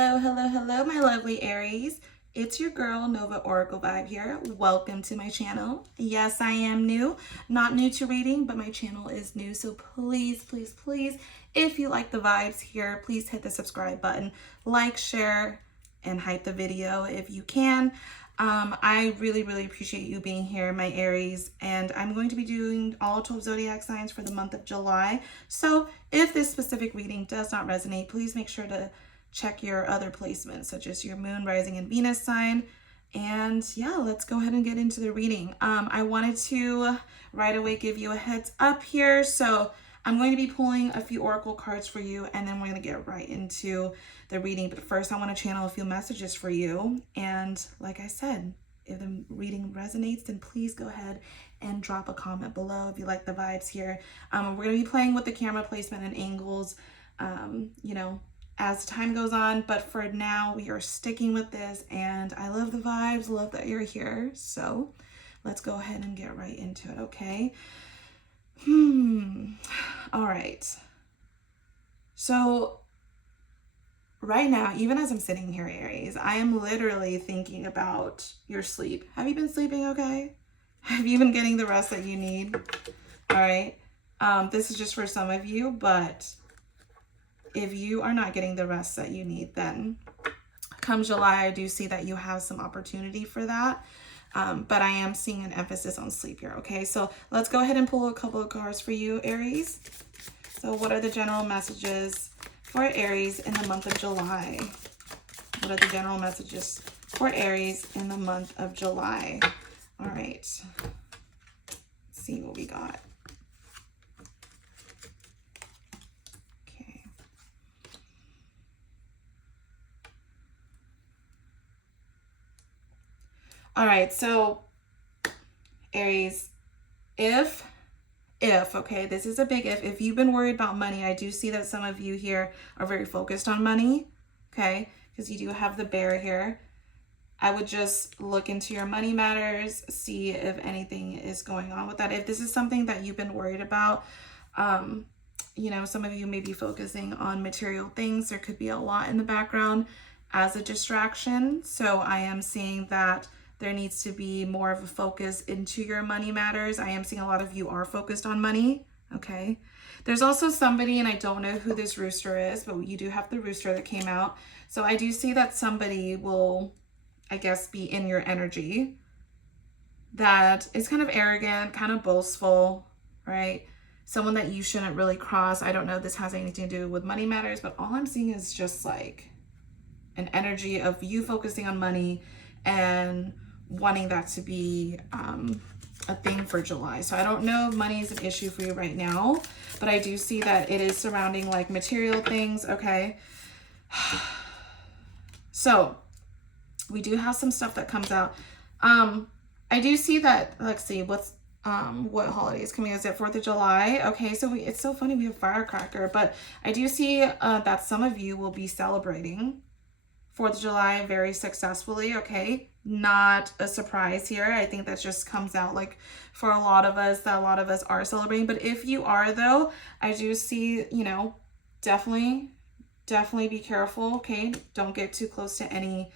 Hello, hello, hello, my lovely Aries. It's your girl, Nova Oracle Vibe here. Welcome to my channel. Yes, I am new. Not new to reading, but my channel is new. So please, please, please, if you like the vibes here, please hit the subscribe button, like, share, and hype the video if you can. I really, really appreciate you being here, my Aries, and I'm going to be doing all 12 zodiac signs for the month of July. So if this specific reading does not resonate, please make sure to check your other placements, such as your moon, rising, and Venus sign. And yeah, let's go ahead and get into the reading. I wanted to right away give you a heads up here. So I'm going to be pulling a few oracle cards for you, and then we're going to get right into the reading. But first, I want to channel a few messages for you. And like I said, if the reading resonates, then please go ahead and drop a comment below if you like the vibes here. We're going to be playing with the camera placement and angles, as time goes on. But for now, we are sticking with this. And I love the vibes, love that you're here. So let's go ahead and get right into it, okay? All right. So right now, even as I'm sitting here, Aries, I am literally thinking about your sleep. Have you been sleeping okay? Have you been getting the rest that you need? All right. This is just for some of you, but if you are not getting the rest that you need, then come July, I do see that you have some opportunity for that. But I am seeing an emphasis on sleep here, okay? So let's go ahead and pull a couple of cards for you, Aries. So what are the general messages for Aries in the month of July? What are the general messages for Aries in the month of July? All right. Let's see what we got. Okay. All right, so Aries, if, okay, this is a big if you've been worried about money, I do see that some of you here are very focused on money, okay, because you do have the bear here. I would just look into your money matters, see if anything is going on with that. If this is something that you've been worried about, some of you may be focusing on material things. There could be a lot in the background as a distraction. So I am seeing that there needs to be more of a focus into your money matters. I am seeing a lot of you are focused on money, okay? There's also somebody, and I don't know who this rooster is, but you do have the rooster that came out. So I do see that somebody will, I guess, be in your energy that is kind of arrogant, kind of boastful, right? Someone that you shouldn't really cross. I don't know if this has anything to do with money matters, but all I'm seeing is just like an energy of you focusing on money and wanting that to be a thing for July. So I don't know if money is an issue for you right now, but I do see that it is surrounding like material things, okay? So we do have some stuff that comes out. I do see that, let's see, what holiday is coming? Is it 4th of July? Okay, so it's so funny we have firecracker, but I do see that some of you will be celebrating 4th of July very successfully, okay? Not a surprise here. I think that just comes out like for a lot of us, that a lot of us are celebrating. But if you are though, I do see, definitely be careful, okay? Don't get too close to any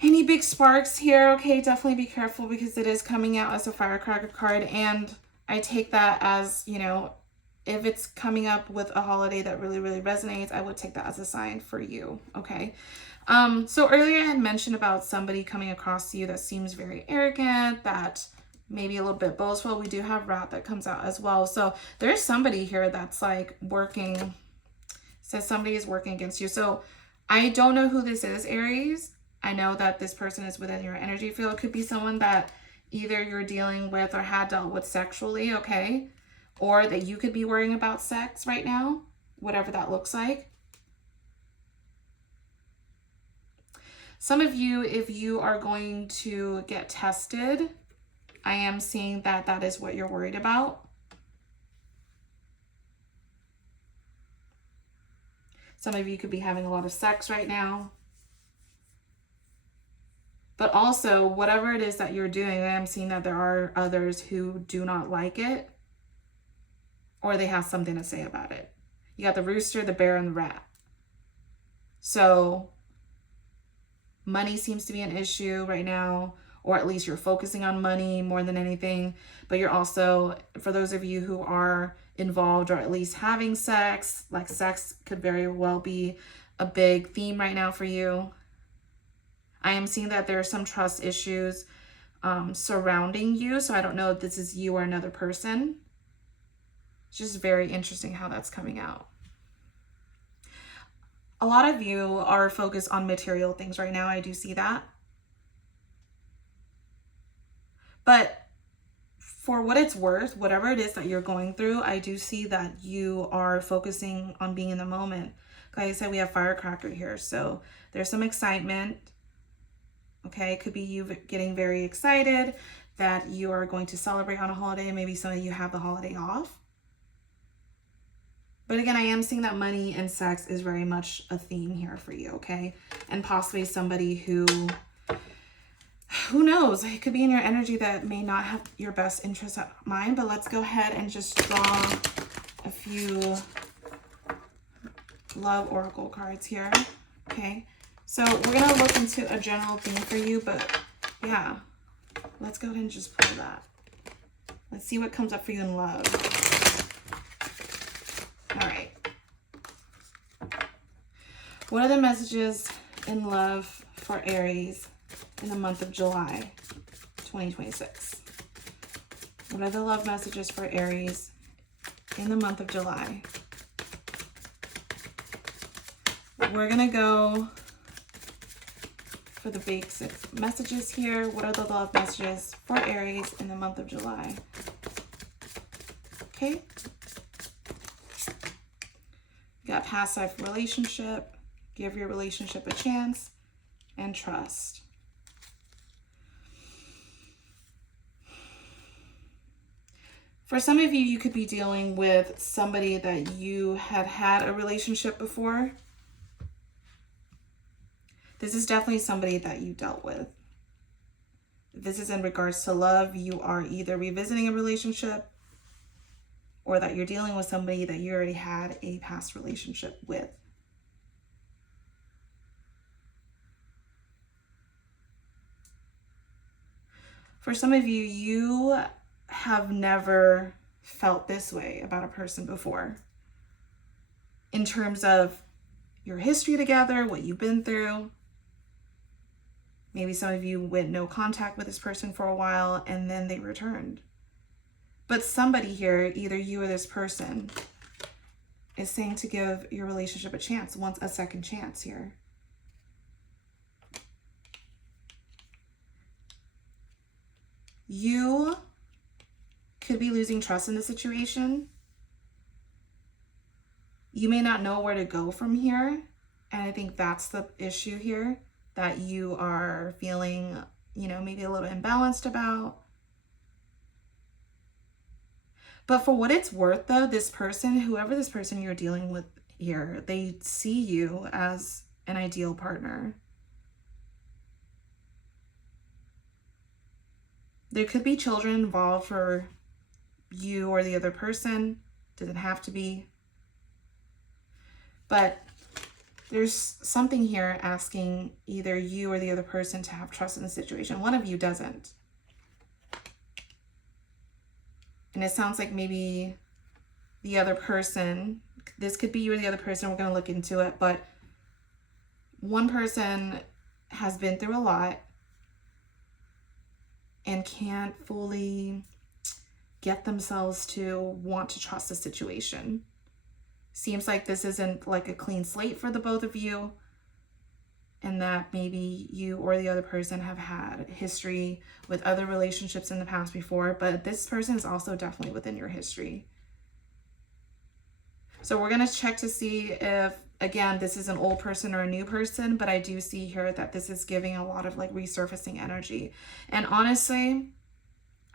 big sparks here, okay? Definitely be careful because it is coming out as a firecracker card. And I take that as, if it's coming up with a holiday that really, really resonates, I would take that as a sign for you, okay? So earlier I had mentioned about somebody coming across to you that seems very arrogant, that maybe a little bit boastful. We do have Rat that comes out as well. So there's somebody here that's like working, says somebody is working against you. So I don't know who this is, Aries. I know that this person is within your energy field. It could be someone that either you're dealing with or had dealt with sexually, okay? Or that you could be worrying about sex right now, whatever that looks like. Some of you, if you are going to get tested, I am seeing that that is what you're worried about. Some of you could be having a lot of sex right now. But also, whatever it is that you're doing, I am seeing that there are others who do not like it, or they have something to say about it. You got the rooster, the bear, and the rat. So money seems to be an issue right now, or at least you're focusing on money more than anything. But you're also, for those of you who are involved or at least having sex, like sex could very well be a big theme right now for you. I am seeing that there are some trust issues surrounding you. So I don't know if this is you or another person. It's just very interesting how that's coming out. A lot of you are focused on material things right now. I do see that. But for what it's worth, whatever it is that you're going through, I do see that you are focusing on being in the moment. Like I said, we have firecracker here. So there's some excitement. Okay, it could be you getting very excited that you are going to celebrate on a holiday. Maybe some of you have the holiday off. But again, I am seeing that money and sex is very much a theme here for you, okay? And possibly somebody who knows? It could be in your energy that may not have your best interest at mind. But let's go ahead and just draw a few love oracle cards here, okay? So we're going to look into a general theme for you, but yeah, let's go ahead and just pull that. Let's see what comes up for you in love. All right. What are the messages in love for Aries in the month of July 2026? What are the love messages for Aries in the month of July? We're going to go for the basic messages here. What are the love messages for Aries in the month of July? Okay. You got past life relationship, give your relationship a chance, and trust. For some of you, you could be dealing with somebody that you had had a relationship before. This is definitely somebody that you dealt with. If this is in regards to love, you are either revisiting a relationship or that you're dealing with somebody that you already had a past relationship with. For some of you, you have never felt this way about a person before. In terms of your history together, what you've been through. Maybe some of you went no contact with this person for a while and then they returned. But somebody here, either you or this person, is saying to give your relationship a chance, wants a second chance here. You could be losing trust in the situation. You may not know where to go from here. And I think that's the issue here that you are feeling, maybe a little imbalanced about. But for what it's worth, though, this person, whoever this person you're dealing with here, they see you as an ideal partner. There could be children involved for you or the other person. Doesn't have to be. But there's something here asking either you or the other person to have trust in the situation. One of you doesn't. And it sounds like maybe the other person, this could be you or the other person, we're going to look into it, but one person has been through a lot and can't fully get themselves to want to trust the situation. Seems like this isn't like a clean slate for the both of you, and that maybe you or the other person have had history with other relationships in the past before, but this person is also definitely within your history. So we're going to check to see if, again, this is an old person or a new person, but I do see here that this is giving a lot of like resurfacing energy. And honestly,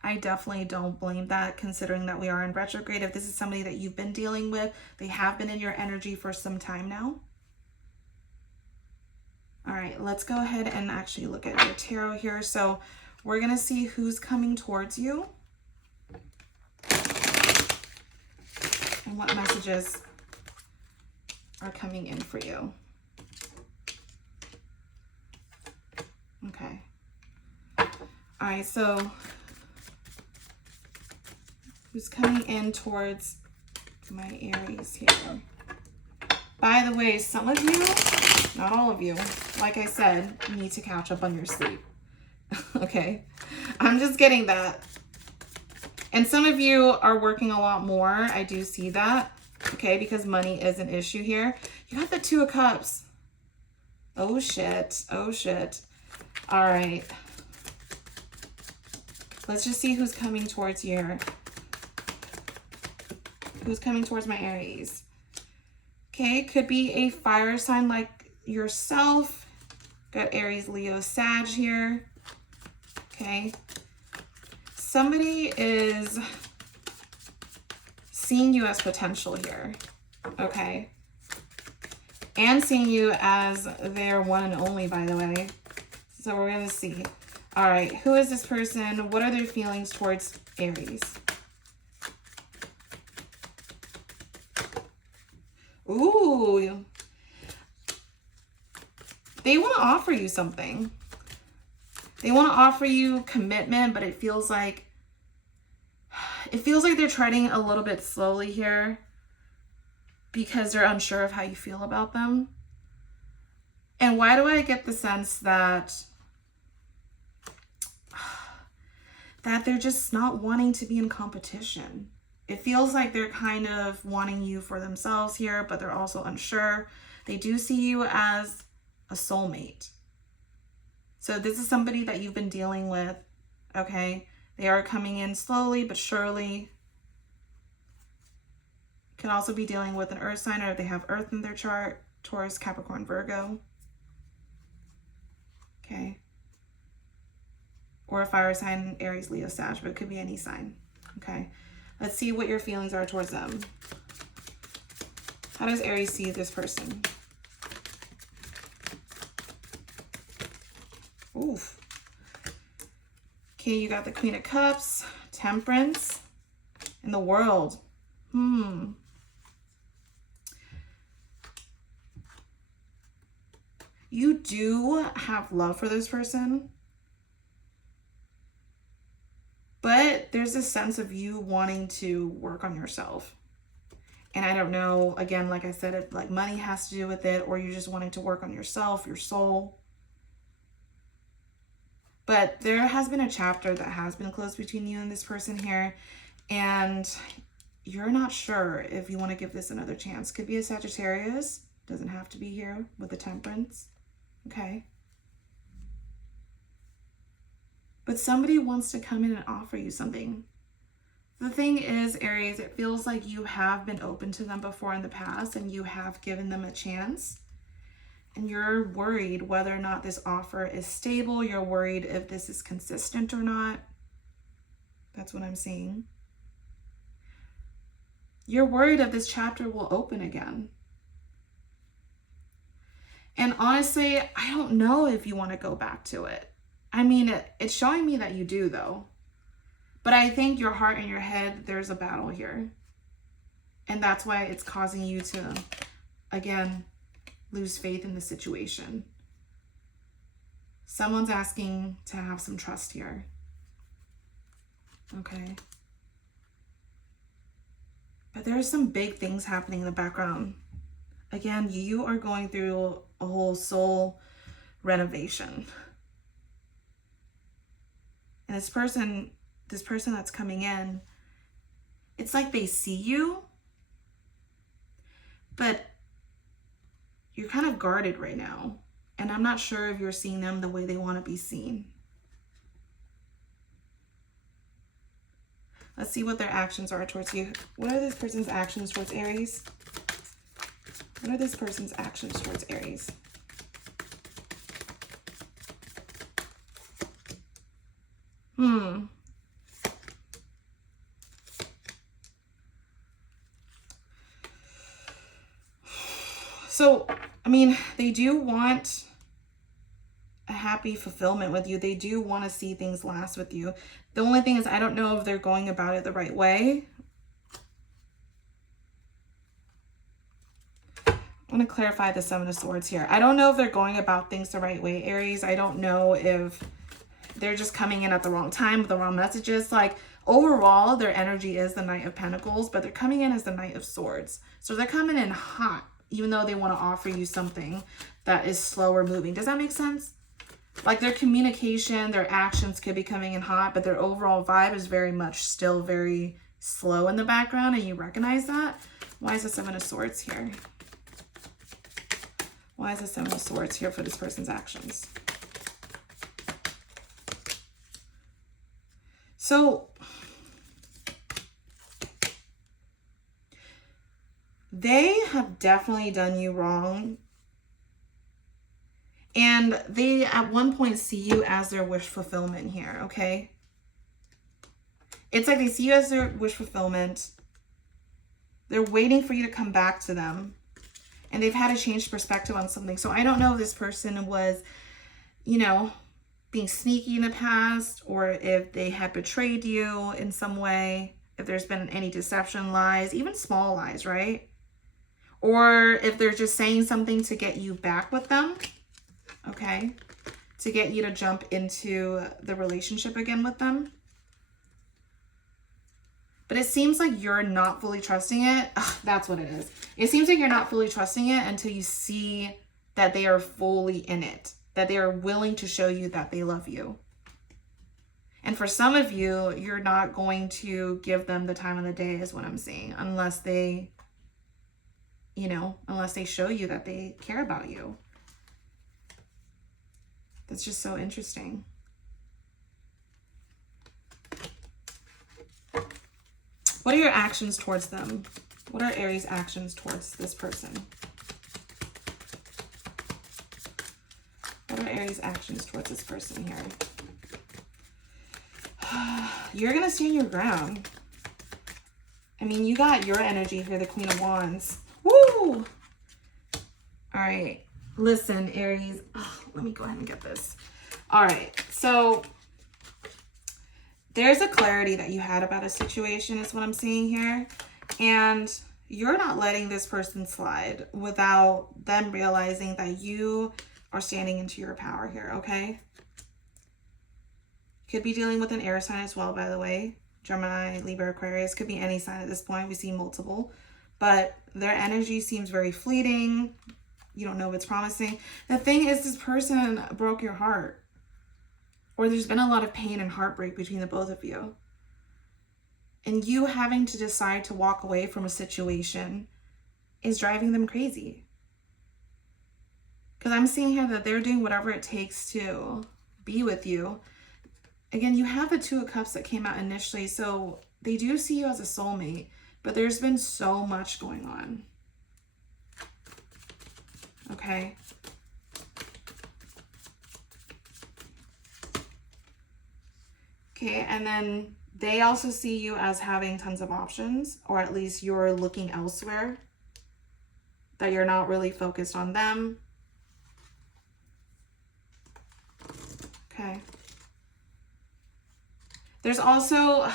I definitely don't blame that, considering that we are in retrograde. If this is somebody that you've been dealing with, they have been in your energy for some time now. All right, let's go ahead and actually look at your tarot here. So we're going to see who's coming towards you and what messages are coming in for you. All right, so who's coming in towards my Aries here? By the way, some of you, not all of you, like I said, need to catch up on your sleep. Okay, I'm just getting that. And some of you are working a lot more. I do see that. Okay, because money is an issue here. You got the Two of Cups. Oh shit. Oh shit. All right. Let's just see who's coming towards here. Who's coming towards my Aries? Okay, could be a fire sign like yourself. Got Aries, Leo, Sag here. Okay. Somebody is seeing you as potential here. Okay. And seeing you as their one and only, by the way. So we're going to see. All right. Who is this person? What are their feelings towards Aries? Ooh. They want to offer you something. They want to offer you commitment, but it feels like they're treading a little bit slowly here because they're unsure of how you feel about them. And why do I get the sense that they're just not wanting to be in competition? It feels like they're kind of wanting you for themselves here, but they're also unsure. They do see you as a soulmate. So this is somebody that you've been dealing with, okay? They are coming in slowly but surely. Can also be dealing with an earth sign, or if they have earth in their chart, Taurus, Capricorn, Virgo. Okay. Or a fire sign, Aries, Leo, Sag, but it could be any sign. Okay. Let's see what your feelings are towards them. How does Aries see this person? Oof. Okay, you got the Queen of Cups, Temperance, and the World. You do have love for this person, but there's a sense of you wanting to work on yourself. And I don't know, again, like I said, if like money has to do with it, or you're just wanting to work on yourself, your soul. But there has been a chapter that has been closed between you and this person here, and you're not sure if you want to give this another chance. Could be a Sagittarius, doesn't have to be here with the Temperance. Okay. But somebody wants to come in and offer you something. The thing is, Aries, it feels like you have been open to them before in the past and you have given them a chance. And you're worried whether or not this offer is stable. You're worried if this is consistent or not. That's what I'm seeing. You're worried if this chapter will open again. And honestly, I don't know if you want to go back to it. I mean, it's showing me that you do, though. But I think your heart and your head, there's a battle here. And that's why it's causing you to, again, lose faith in the situation. Someone's asking to have some trust here. Okay. But there are some big things happening in the background. Again, you are going through a whole soul renovation. And this person that's coming in, it's like they see you, but you're kind of guarded right now. And I'm not sure if you're seeing them the way they want to be seen. Let's see what their actions are towards you. What are this person's actions towards Aries? What are this person's actions towards Aries? So, I mean, they do want a happy fulfillment with you. They do want to see things last with you. The only thing is, I don't know if they're going about it the right way. I want to clarify the Seven of Swords here. I don't know if they're going about things the right way, Aries. I don't know if they're just coming in at the wrong time with the wrong messages. Like overall, their energy is the Knight of Pentacles, but they're coming in as the Knight of Swords. So they're coming in hot, even though they want to offer you something that is slower moving. Does that make sense? Like their communication, their actions could be coming in hot, but their overall vibe is very much still very slow in the background, and you recognize that. Why is the Seven of Swords here? Why is the Seven of Swords here for this person's actions? So they have definitely done you wrong. And they at one point see you as their wish fulfillment here, okay? It's like they see you as their wish fulfillment. They're waiting for you to come back to them. And they've had a changed perspective on something. So I don't know if this person was, you know, being sneaky in the past, or if they had betrayed you in some way, if there's been any deception, lies, even small lies, right? Or if they're just saying something to get you back with them, okay? To get you to jump into the relationship again with them. But it seems like you're not fully trusting it. Ugh, that's what it is. It seems like you're not fully trusting it until you see that they are fully in it, that they are willing to show you that they love you. And for some of you, you're not going to give them the time of the day is what I'm saying, unless they, you know, unless they show you that they care about you. That's just so interesting. What are your actions towards them? What are Aries' actions towards this person? What are Aries' actions towards this person here? You're going to stand your ground. I mean, you got your energy here, the Queen of Wands. Woo! All right. Listen, Aries. Oh, let me go ahead and get this. All right. So there's a clarity that you had about a situation is what I'm seeing here. And you're not letting this person slide without them realizing that you are standing into your power here, okay? Could be dealing with an air sign as well, by the way. Gemini, Libra, Aquarius. Could be any sign at this point. We see multiple. But their energy seems very fleeting. You don't know what's promising. The thing is, this person broke your heart. Or there's been a lot of pain and heartbreak between the both of you. And you having to decide to walk away from a situation is driving them crazy. Because I'm seeing here that they're doing whatever it takes to be with you. Again, you have the Two of Cups that came out initially, so they do see you as a soulmate, but there's been so much going on. Okay? Okay, and then they also see you as having tons of options, or at least you're looking elsewhere, that you're not really focused on them. Okay. There's also,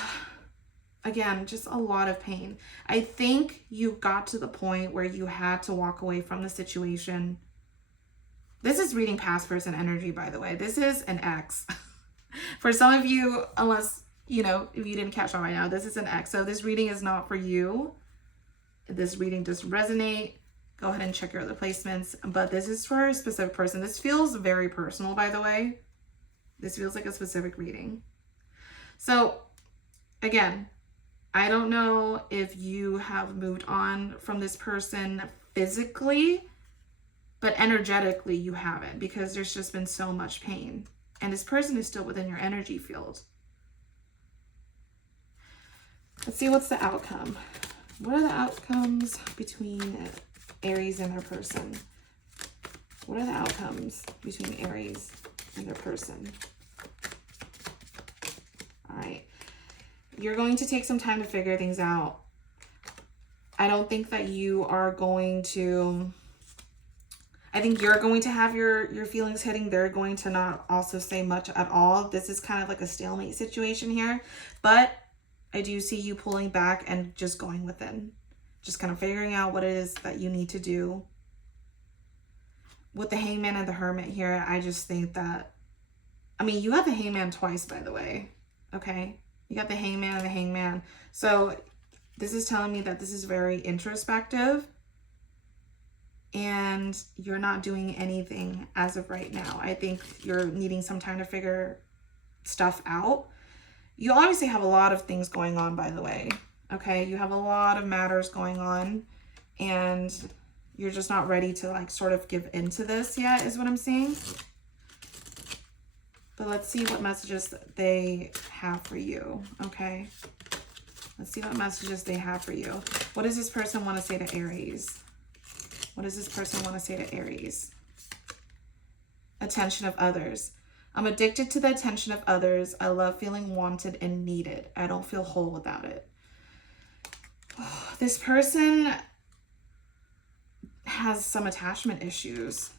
again, just a lot of pain. I think you got to the point where you had to walk away from the situation. This is reading past person energy, by the way. This is an ex. For some of you, unless, you know, if you didn't catch on right now, this is an ex. So this reading is not for you. This reading does resonate. Go ahead and check your other placements. But this is for a specific person. This feels very personal, by the way. This feels like a specific reading. So, again, I don't know if you have moved on from this person physically, but energetically you haven't, because there's just been so much pain. And this person is still within your energy field. Let's see what's the outcome. What are the outcomes between Aries and their person? What are the outcomes between Aries and their person? All right. You're going to take some time to figure things out. I don't think that you are going to... I think you're going to have your feelings hitting. They're going to not also say much at all. This is kind of like a stalemate situation here. But I do see you pulling back and just going within. Just kind of figuring out what it is that you need to do. With the Hangman and the Hermit here, I just think that I mean, you got the Hangman twice, by the way. Okay. You got the Hangman and the Hangman. So this is telling me that this is very introspective and you're not doing anything as of right now. I think you're needing some time to figure stuff out. You obviously have a lot of things going on, by the way. Okay. You have a lot of matters going on and you're just not ready to like sort of give into this yet, is what I'm seeing. But let's see what messages they have for you, okay? Let's see what messages they have for you. What does this person want to say to Aries? What does this person want to say to Aries? Attention of others. I'm addicted to the attention of others. I love feeling wanted and needed. I don't feel whole without it. Oh, this person has some attachment issues.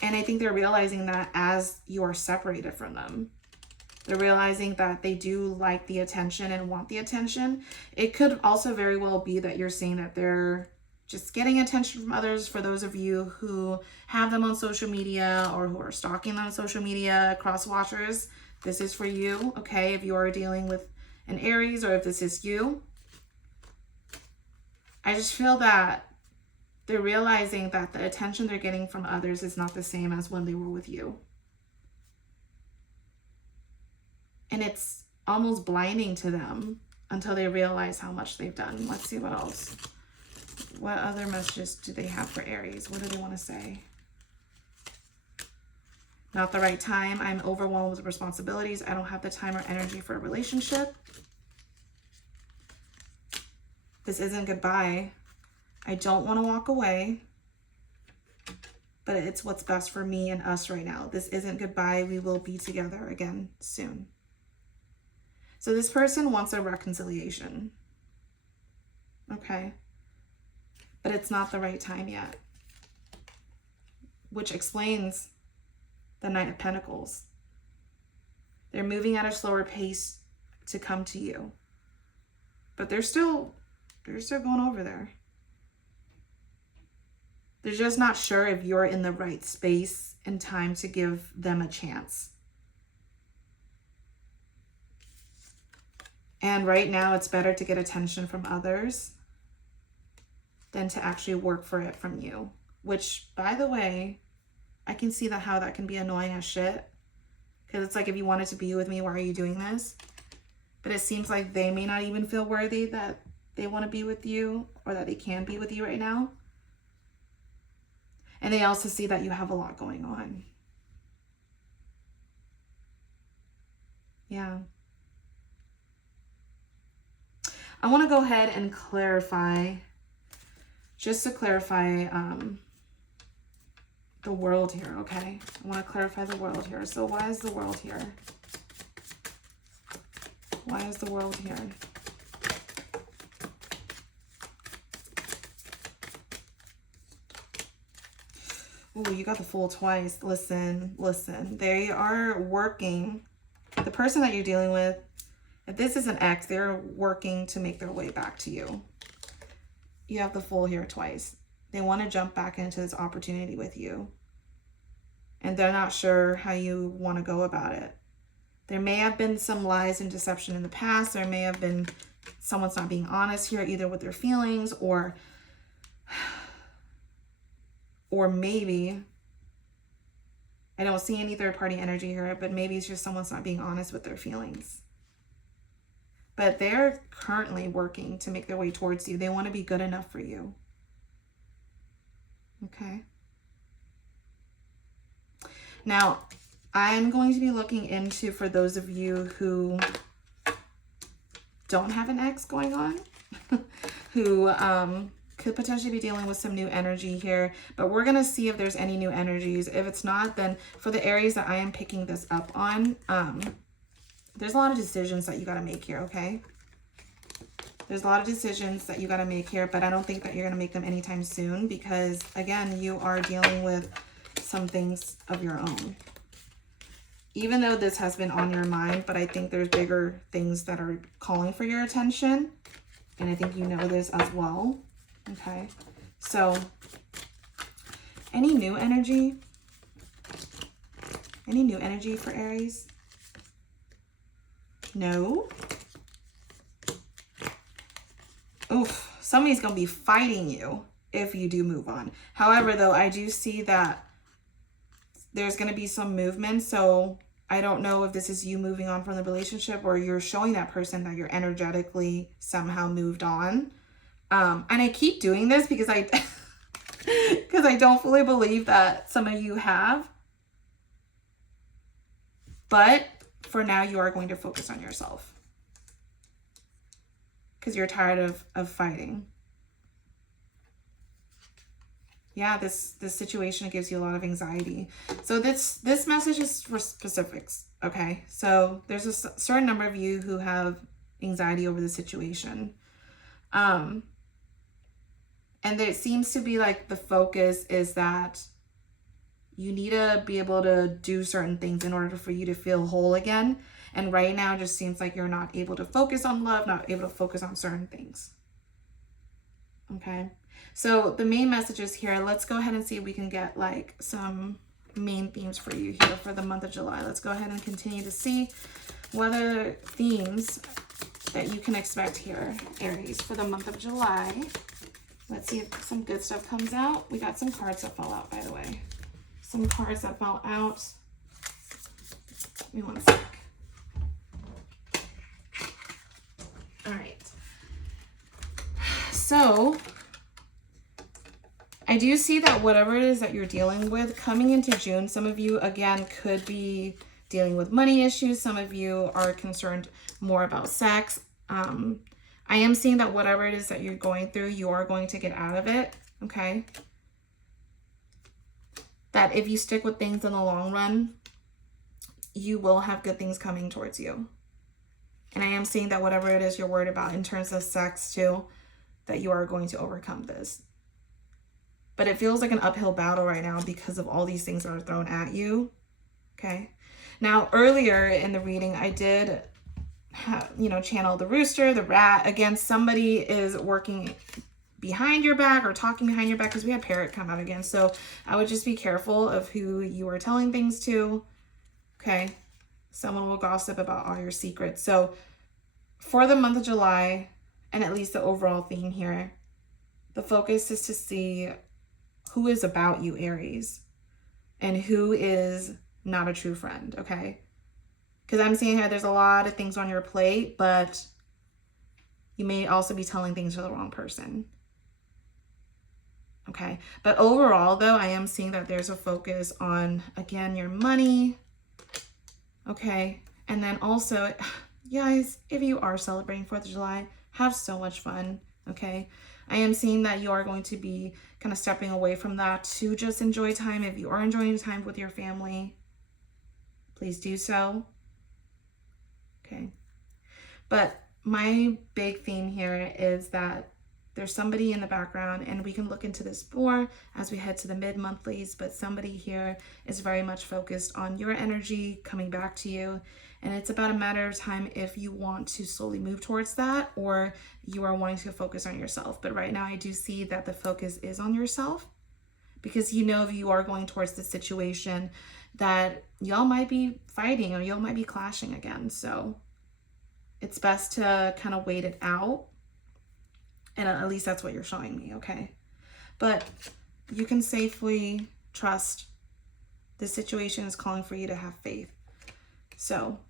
And I think they're realizing that as you are separated from them. They're realizing that they do like the attention and want the attention. It could also very well be that you're saying that they're just getting attention from others. For those of you who have them on social media or who are stalking them on social media, cross watchers, this is for you, okay? If you are dealing with an Aries or if this is you. I just feel that they're realizing that the attention they're getting from others is not the same as when they were with you. And it's almost blinding to them until they realize how much they've done. Let's see what else. What other messages do they have for Aries? What do they want to say? Not the right time. I'm overwhelmed with responsibilities. I don't have the time or energy for a relationship. This isn't goodbye. I don't want to walk away, but it's what's best for me and us right now. This isn't goodbye. We will be together again soon. So this person wants a reconciliation. Okay. But it's not the right time yet, which explains the Knight of Pentacles. They're moving at a slower pace to come to you, but they're still going over there. They're just not sure if you're in the right space and time to give them a chance. And right now, it's better to get attention from others than to actually work for it from you. Which, by the way, I can see how that can be annoying as shit. Because it's like, if you wanted to be with me, why are you doing this? But it seems like they may not even feel worthy that they want to be with you or that they can be with you right now. And they also see that you have a lot going on. Yeah. I want to go ahead and clarify, just to clarify the world here, okay? I want to clarify the world here. So why is the world here? Why is the world here? Oh, you got the Fool twice. Listen. They are working. The person that you're dealing with, if this is an ex, they're working to make their way back to you. You have the Fool here twice. They want to jump back into this opportunity with you. And they're not sure how you want to go about it. There may have been some lies and deception in the past. There may have been someone's not being honest here, either with their feelings or maybe, I don't see any third party energy here, but maybe it's just someone's not being honest with their feelings. But they're currently working to make their way towards you. They want to be good enough for you. Okay. Now, I'm going to be looking into, for those of you who don't have an ex going on, who could potentially be dealing with some new energy here, but we're going to see if there's any new energies. If it's not, then for the Aries that I am picking this up on, there's a lot of decisions that you got to make here, okay? There's a lot of decisions that you got to make here, but I don't think that you're going to make them anytime soon because, again, you are dealing with some things of your own. Even though this has been on your mind, but I think there's bigger things that are calling for your attention, and I think you know this as well. Okay, so any new energy? Any new energy for Aries? No. Oof, somebody's going to be fighting you if you do move on. However, though, I do see that there's going to be some movement. So I don't know if this is you moving on from the relationship or you're showing that person that you're energetically somehow moved on. And I keep doing this because I don't fully believe that some of you have. But for now, you are going to focus on yourself because you're tired of fighting. Yeah, this situation gives you a lot of anxiety. So this message is for specifics, okay? So there's a certain number of you who have anxiety over the situation. And it seems to be like the focus is that you need to be able to do certain things in order for you to feel whole again. And right now it just seems like you're not able to focus on love, not able to focus on certain things. Okay. So the main messages here, let's go ahead and see if we can get like some main themes for you here for the month of July. Let's go ahead and continue to see what are themes that you can expect here, Aries, for the month of July. Let's see if some good stuff comes out. We got some cards that fell out, by the way. Some cards that fell out. Give me one sec. All right. So I do see that whatever it is that you're dealing with coming into June, some of you, again, could be dealing with money issues. Some of you are concerned more about sex. I am seeing that whatever it is that you're going through, you are going to get out of it, okay? That if you stick with things in the long run, you will have good things coming towards you. And I am seeing that whatever it is you're worried about in terms of sex too, that you are going to overcome this. But it feels like an uphill battle right now because of all these things that are thrown at you. Okay. Now, earlier in the reading, I did, channel the rooster, the rat. Again, somebody is working behind your back or talking behind your back because we had parrot come out again. So I would just be careful of who you are telling things to. Okay. Someone will gossip about all your secrets. So for the month of July, and at least the overall theme here, the focus is to see who is about you, Aries, and who is not a true friend, okay? Because I'm seeing here there's a lot of things on your plate, but you may also be telling things to the wrong person, okay? But overall, though, I am seeing that there's a focus on, again, your money, okay? And then also, guys, if you are celebrating 4th of July, have so much fun, okay? I am seeing that you are going to be kind of stepping away from that to just enjoy time. If you are enjoying time with your family, please do so. Okay. But my big theme here is that there's somebody in the background, and we can look into this more as we head to the mid-monthlies, but somebody here is very much focused on your energy coming back to you. And it's about a matter of time if you want to slowly move towards that or you are wanting to focus on yourself. But right now I do see that the focus is on yourself because if you are going towards this situation that y'all might be fighting or y'all might be clashing again. So it's best to kind of wait it out. And at least that's what you're showing me, okay? But you can safely trust this situation is calling for you to have faith. So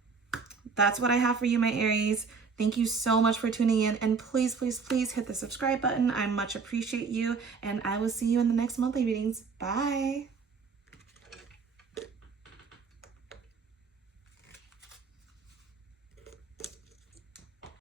that's what I have for you, my Aries. Thank you so much for tuning in. And please, please, please hit the subscribe button. I much appreciate you. And I will see you in the next monthly readings. Bye.